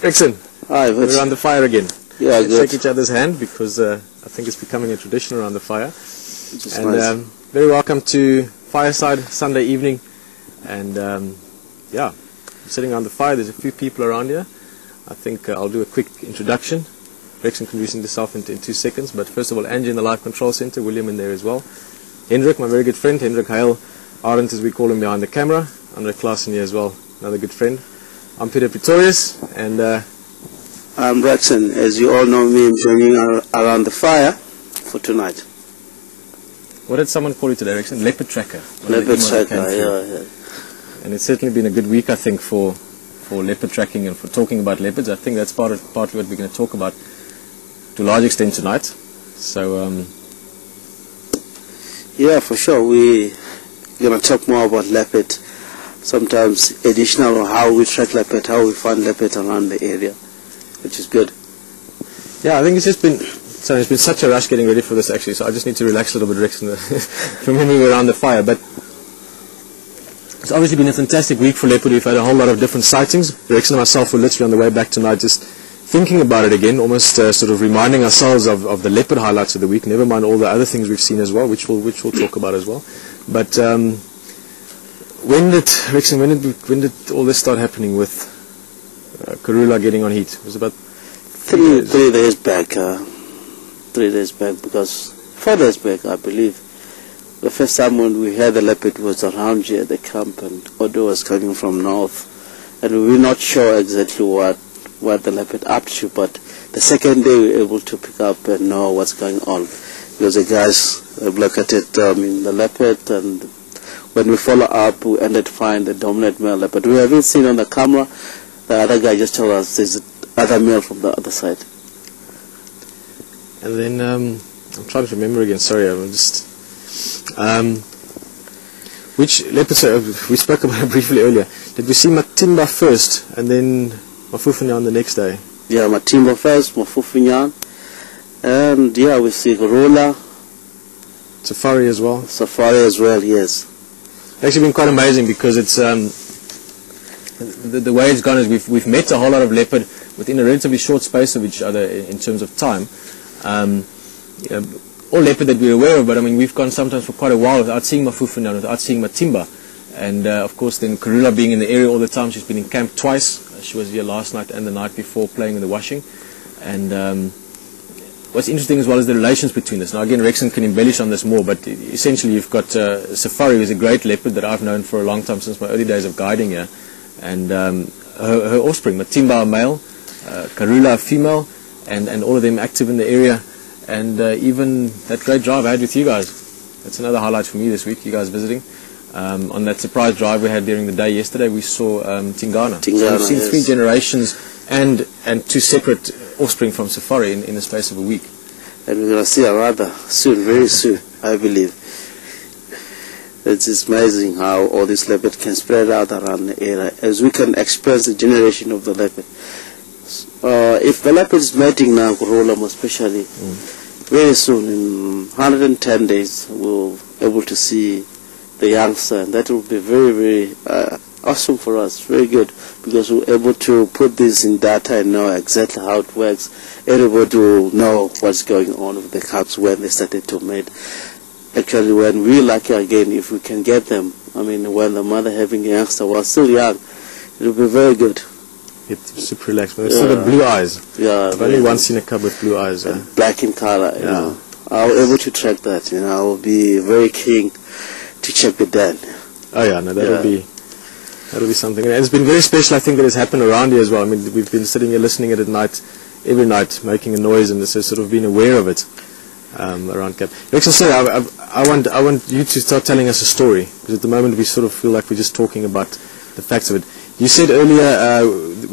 Rexon, hi, we're around the fire again. Yeah, Let's good. shake each other's hand because I think it's becoming a tradition around the fire. And nice. very welcome to Fireside Sunday evening. And yeah, sitting around the fire. There's a few people around here. I think I'll do a quick introduction. Rexon can introduce himself in 2 seconds. But first of all, Angie in the Live Control Center, William in there as well. Hendrik, my very good friend, Hendrik Heil Arendt as we call him behind the camera. Andre Klaassen here as well, another good friend. I'm Peter Pretorius, and I'm Rexon. As you all know me, I'm joining around the fire for tonight. What did someone call you today, Rexon? Leopard Tracker. Leopard Tracker, yeah. And it's certainly been a good week, I think, for leopard tracking and for talking about leopards. I think that's partly what we're going to talk about to a large extent tonight. So, yeah, for sure. We're going to talk more about leopard. Sometimes additional on how we track leopard, how we find leopard around the area, which is good. Yeah, I think it's just been such a rush getting ready for this actually, so I just need to relax a little bit, Rex, from when we were around the fire. But it's obviously been a fantastic week for leopard. We've had a whole lot of different sightings. Rex and myself were literally on the way back tonight just thinking about it again, almost sort of reminding ourselves of the leopard highlights of the week, never mind all the other things we've seen as well, which we'll talk about as well. But when did all this start happening with Karula getting on heat? It was about 3 days back. 3 days back, because 4 days back, I believe. The first time when we had the leopard was around here at the camp, and Odo was coming from north, and we were not sure exactly what the leopard up to. But the second day we were able to pick up and know what's going on, because the guys looked at the leopard, and when we follow up, we ended to find the dominant male leopard. We haven't seen on the camera. The other guy just told us there's other male from the other side. And then I'm trying to remember again. Sorry, I'm just which leopard? We spoke about it briefly earlier. Did we see Matimba first, and then Mafufunyan the next day? Yeah, Matimba first, Mafufunyan, and yeah, we see Karula. Safari as well. Safari as well, yes. It's actually been quite amazing because it's the way it's gone is we've met a whole lot of leopard within a relatively short space of each other in terms of time. All leopard that we're aware of, but I mean we've gone sometimes for quite a while without seeing Mafufunyan, without seeing Matimba, and of course then Karula being in the area all the time. She's been in camp twice. She was here last night and the night before playing in the washing, and what's interesting as well is the relations between us. Now again, Rexon can embellish on this more, but essentially you've got Safari, who's a great leopard that I've known for a long time, since my early days of guiding here, and her offspring, Matimba a male, Karula a female, and all of them active in the area, and even that great drive I had with you guys. That's another highlight for me this week, you guys visiting. On that surprise drive we had during the day yesterday, we saw Tingana. So we've seen 3 generations and 2 separate offspring from Safari in the space of a week. And we're going to see another soon, very soon, I believe. It's just amazing how all this leopard can spread out around the area, as we can experience the generation of the leopard. If the leopard is mating now, Karula especially, very soon, in 110 days, we'll be able to see the youngster, and that will be very, very awesome for us, very good, because we're able to put this in data and know exactly how it works. Everybody will know what's going on with the cubs when they started to mate. Actually, when we're lucky again, if we can get them, I mean, when the mother having a youngster was still young, it will be very good. It's super relaxed, but it's still got blue eyes. Yeah, I've only once seen a cub with blue eyes. Black in color, you know. I was able to track that, you know. I will be very keen to check the den. Oh yeah, no, that'll be something. And it's been very special, I think, that has happened around here as well. I mean, we've been sitting here listening at night, every night, making a noise, and so sort of been aware of it around camp. Rexon, sorry, I want you to start telling us a story, because at the moment we sort of feel like we're just talking about the facts of it. You said earlier,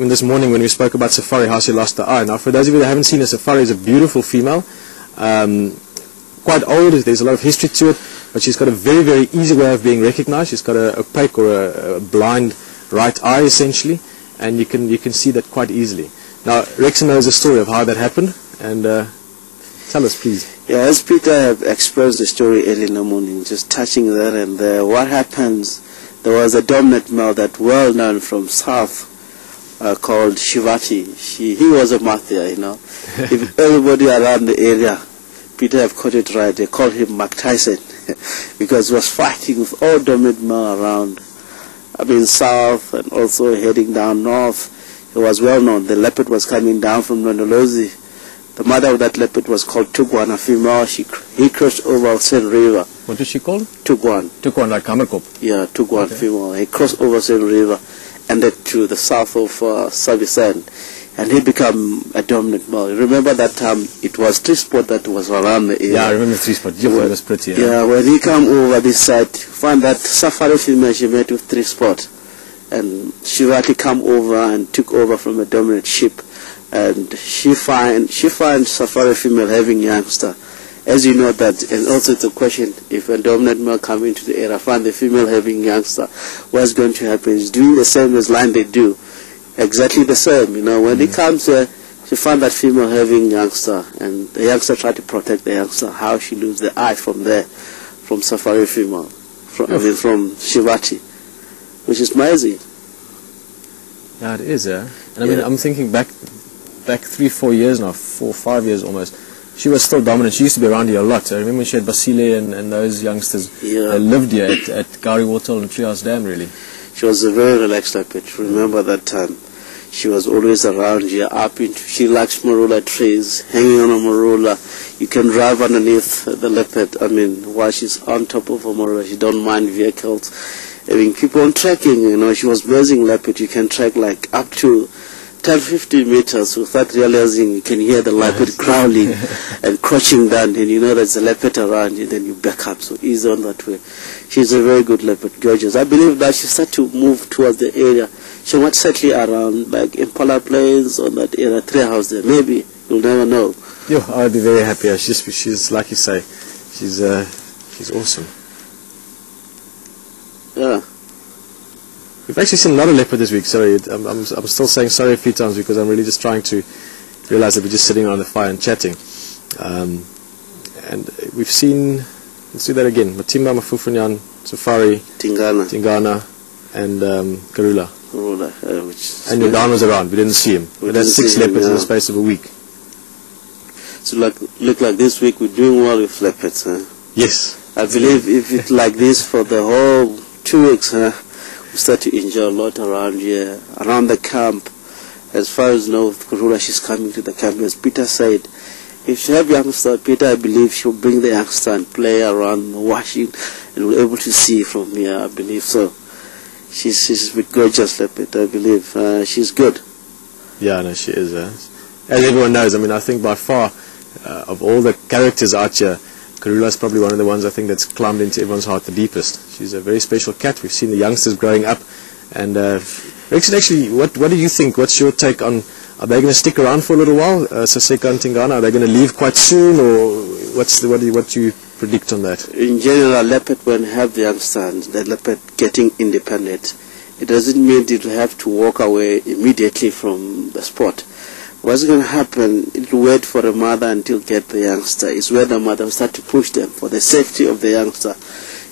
this morning when we spoke about Safari, how she lost her eye. Now, for those of you that haven't seen her, Safari is a beautiful female, quite old. There's a lot of history to it, but she's got a very, very easy way of being recognized. She's got an opaque or a blind right eye, essentially, and you can see that quite easily. Now, Rexon knows the story of how that happened, and tell us, please. Yeah, as Peter have expressed the story early in the morning, just touching that and what happens. There was a dominant male that well known from south called Shivati. He was a mafia, you know. If everybody around the area, Peter have caught it right, they called him Mike Tyson because he was fighting with all dominant men around. I mean, south and also heading down north. It was well known. The leopard was coming down from Londolozi. The mother of that leopard was called Tugwan, a female. He crossed over Sen River. What is she called? Tugwan. Tugwan, like Kamerkop. Yeah, Tugwan, okay. Female. He crossed over Sen River, ended to the south of Savisen, and he became a dominant male. Remember that time it was three spot that was around the area. Yeah, I remember three spot. It was pretty. Yeah, when he come over this side, found that safari female she met with three spot, and Shivati come over and took over from a dominant sheep, and she find safari female having youngster. As you know that, and also it's a question, if a dominant male come into the area, find the female having youngster, what's going to happen is doing the same as line they do. Exactly the same, you know. When he comes here, she found that female having youngster, and the youngster tried to protect the youngster. How she lose the eye from there, from safari female, from Shivati, which is amazing. Yeah, it is, yeah. And I mean, I'm thinking back 3-4 years now, 4 or 5 years almost. She was still dominant. She used to be around here a lot. I remember when she had Basile and those youngsters. They lived here at Gary Waterhole and Treehouse Dam, really. She was a very relaxed leopard. Remember that time. She was always around here. She likes marula trees, hanging on a marula. You can drive underneath the leopard. I mean, while she's on top of a marula, she don't mind vehicles. I mean, keep on trekking, you know. She was amazing leopard. You can trek like up to 10-15 meters without realizing. You can hear the leopard growling and crouching down, and you know there's a leopard around you, then you back up so easy on that way. She's a very good leopard, gorgeous. I believe that she started to move towards the area. She might settle around like Impala Plains on that area, Treehouse there. Maybe, you'll never know. Yeah, I would be very happy. She's like you say, she's awesome. Yeah. We've actually seen a lot of leopard this week. Sorry, I'm still saying sorry a few times because I'm really just trying to realize that we're just sitting around the fire and chatting. And we've seen, let's do that again, Matimba, Mafufunyan, Safari, Tingana, and Karula. And Jordan was around. We didn't see him. We had 6 leopards in the space of a week. So look like this week we're doing well with leopards, huh? Yes. I believe if it's like this for the whole 2 weeks, huh? We start to enjoy a lot around here, around the camp. As far as North Karula, she's coming to the camp. As Peter said, if she have youngster, Peter, I believe she'll bring the youngster and play around washing, and we're able to see from here, I believe so. She's a gorgeous leopard, I believe. She's good. Yeah, no, she is. As everyone knows, I mean, I think by far, of all the characters out here, Karula is probably one of the ones I think that's climbed into everyone's heart the deepest. She's a very special cat. We've seen the youngsters growing up. And actually, what do you think? What's your take on, are they going to stick around for a little while, Saseka and Tingana? Are they going to leave quite soon, or what do you predict on that? In general, leopard, when you have the youngster, the leopard getting independent, it doesn't mean it will have to walk away immediately from the spot. What's going to happen, it will wait for the mother until get the youngster. It's where the mother will start to push them. For the safety of the youngster,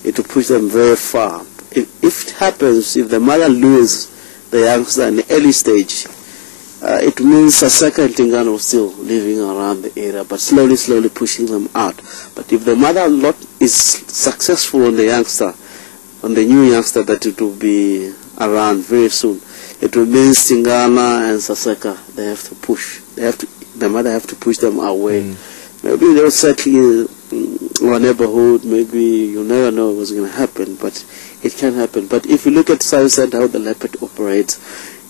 it will push them very far. If it happens, if the mother loses the youngster in the early stage, it means Saseka and Tingana are still living around the area, but slowly pushing them out. But if the mother is successful on the youngster, on the new youngster, that it will be around very soon, it will mean Tingana and Saseka, they have to push. The mother have to push them away. Maybe they'll settle in our neighborhood. Maybe you never know what's going to happen, but it can happen. But if you look at South and how the leopard operates,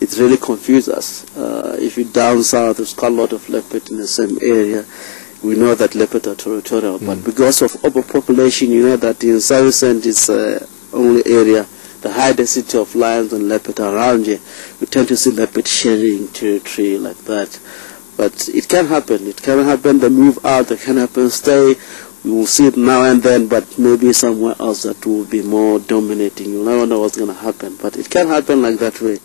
it really confuses us. If you're down south, there's quite a lot of leopard in the same area. We know that leopard are territorial, but because of overpopulation, you know that in South End is only area, the high density of lions and leopard around here, we tend to see leopard sharing territory like that. But it can happen. It can happen. They move out. It can happen. Stay. We will see it now and then, but maybe somewhere else that will be more dominating. You'll never know what's going to happen. But it can happen like that way.